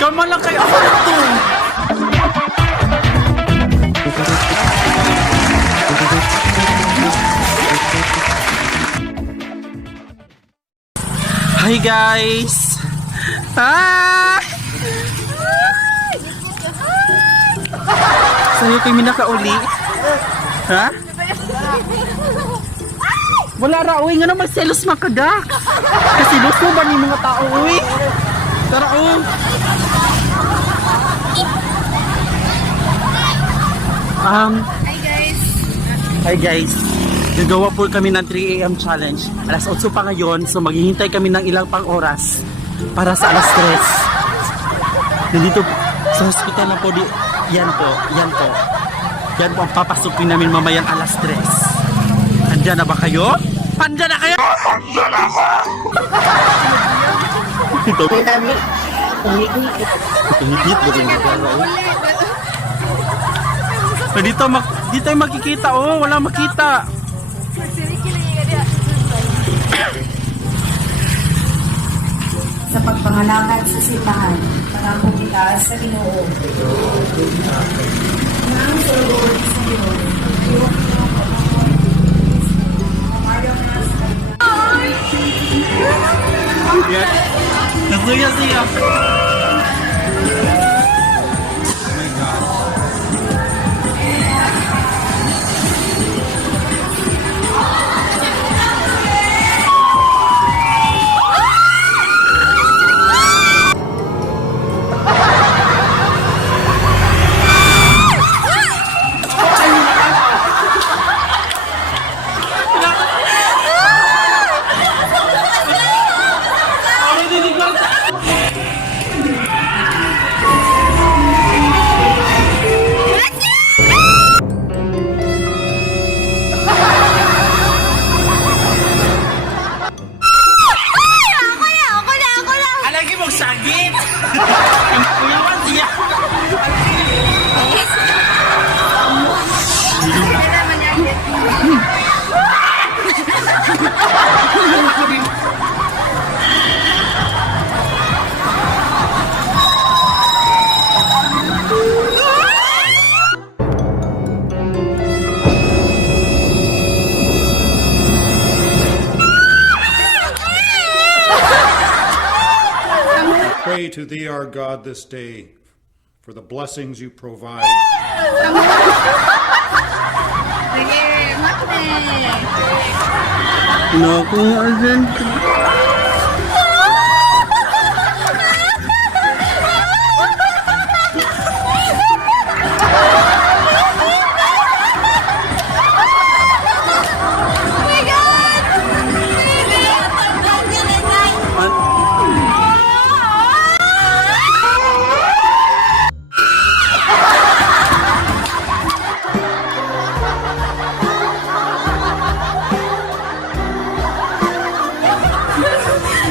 Kama lang kayo ako ito. Hi guys! Sa'yo kayo minakauli? Ha? Wala ra, uy, nga na magselos makadak. Kasi luto ba ni mga tao, uy? Tara, uy. Hi guys. Hi guys. Nagawa po kami ng 3 AM challenge. Alas 8 pa ngayon, so maghihintay kami ng ilang pang oras para sa alas 3. Nandito sa hospital na po yan po. Yan po ang papasukin namin mamayang alas 3. Andiyan na ba kayo? Andiyan na kayo? Andiyan na ako! Ito. Tumigit ba rin dito dito ay makikita, oh, wala makita. Sa pagpangalakad sa simbahan, pangako kita sa Ginoo. Nang sa loob sa Ginoo. Yes. Nasuya siya. Pray to thee, our God, this day for the blessings you provide. Sige, mate. Naku, Alden.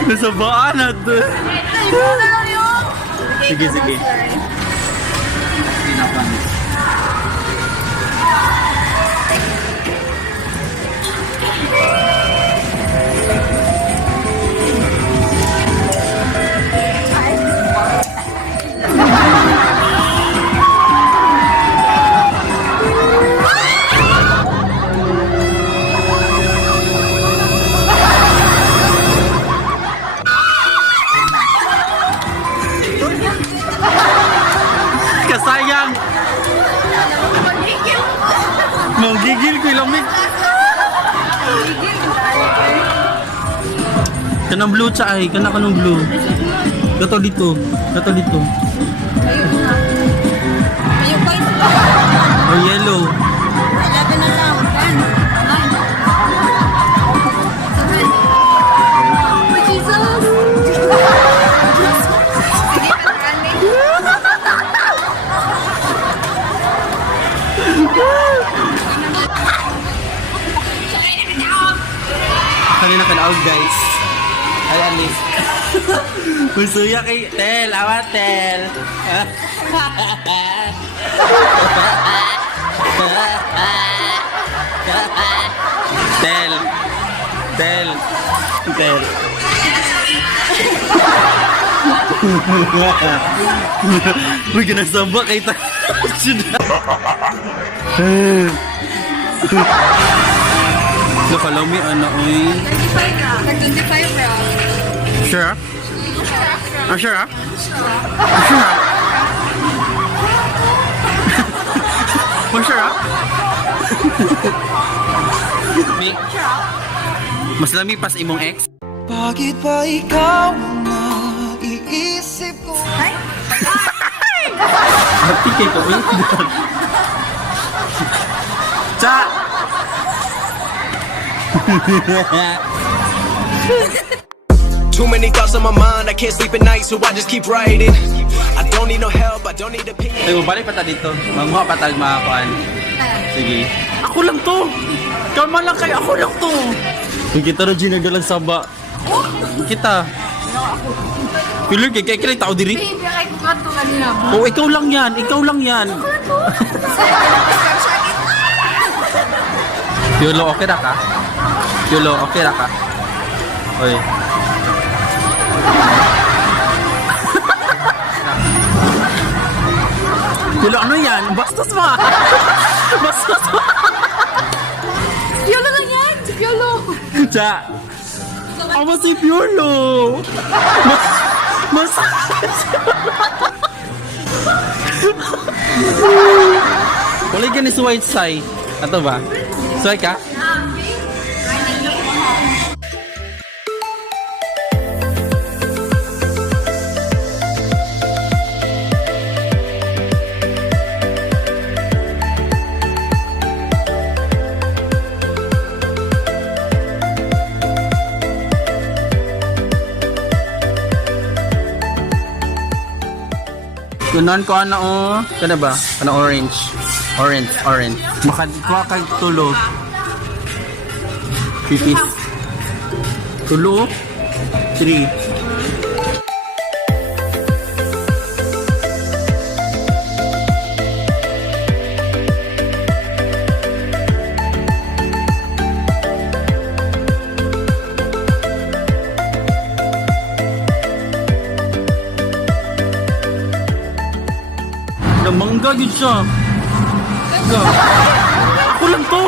Nasa baan natin. Sige, sige. Kasayang. Manggigil ko ilamig. Kanang blue cha ay, kanang blue. Gato dito. Ayun pa ito. Oh, yellow. 11 na lang. 10. 9. Oh, Jesus! Sige, pag-aling. Kanina ka-out guys. Ay, alis. Musuya kay Tel. Awa, Tel. Tel. Uy, ganasamba kay ta. Nakalaw mi ana oy. 25 bro. Sure? Ah, sure? Ah, sure? Oh, sure? Ah? Mi? Mas lami pas imong ex? Bakit ba ikaw ang naiisip ko? Hati kay ko uy. Cha! Too many thoughts on my mind, I can't sleep at night, so I just keep writing. I don't need no help, I don't need opinion. Ay, balik pa ta dito. Manguha pa tag mga kuan. Sige. Ako lang to. Kalma lang kayo. Ako lang to. Kita na ginagalang saba. Kita. Pilur kay kay tao diri. Baby, kay ko kanto kanina. Oh, ikaw lang yan. Ikaw lang yan. Piolo, okay ra ka? Piolo, okay ra ka? Oy. Piolo, ano yan? Bastos ma! Bastos ma! Piolo lang yan! Si Piolo! Cha! Ama si Piolo! Mas... Wala ka ni Suway Sai. Ato ba? Suway ka? Kunan ko ano oh. Kana ba? Kana orange. Orange. Makadikuha kag tulo. Pipis. Tulo. 3. Namangga yun siya. Ga. Ako lang to.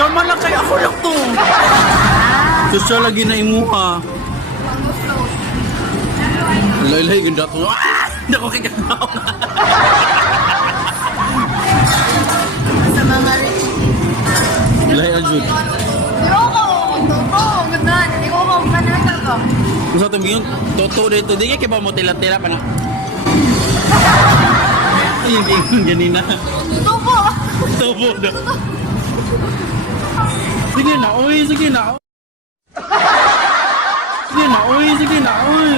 Kalma lang kayo. Ako lang to. So siya lagi na imuha. Laylay, ganda to. Ah! Hindi ako kikanaw. Sa mga Laylay, Ajud. Ayoko! Toto! Ganda! Hindi ko kanina ka. Kung sa ito ngayon, totoo dito. Di kaya ba mo tila-tila pa na? Ay, hindi yung ganina. Tubo! Tobo na. Sige na, uy, sige na. Sige na, uy, sige na, uy.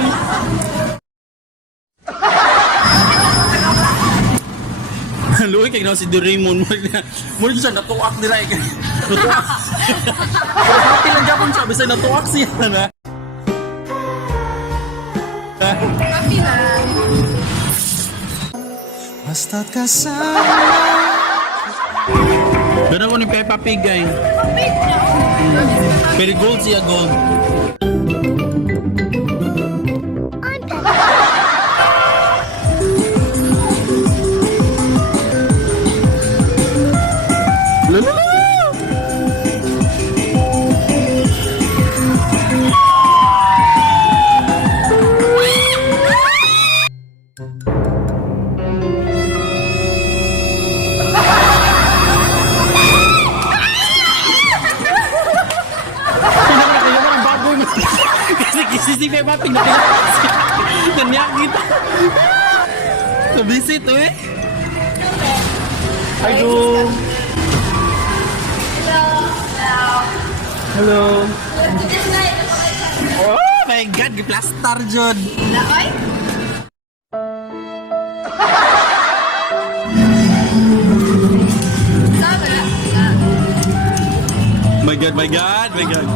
Luwi kay na si Doraemon. Muli siya natuak nila eh. Natuak. Pero happy lang Japon siya. Bisa natuak siya na. Happy na. Basta't kasama. Gano'n ko ni Peppa Pig ay. Pero gold siya, gold. Lala! Kasi si Peppa Pig nanyak gitu. Kebisit tuh Aduh. Halo. Oh my god, geplastar John. My god, my god, my god.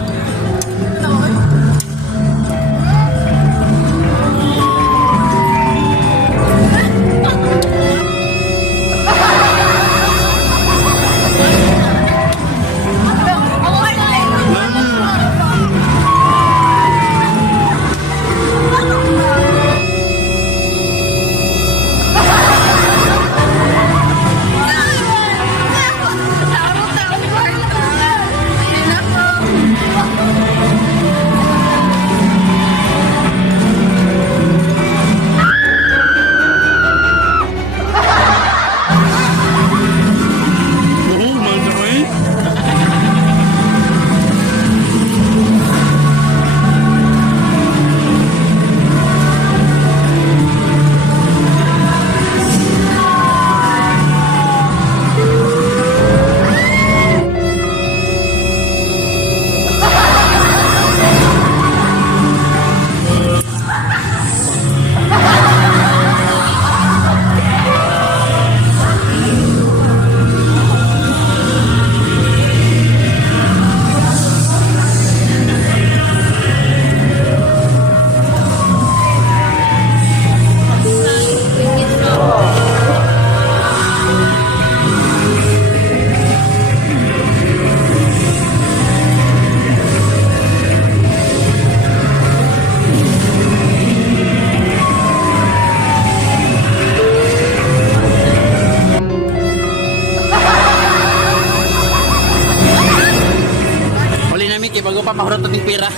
bago pa mahurot nating pira.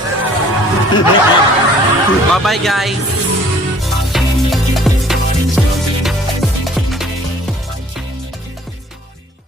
Bye-bye guys.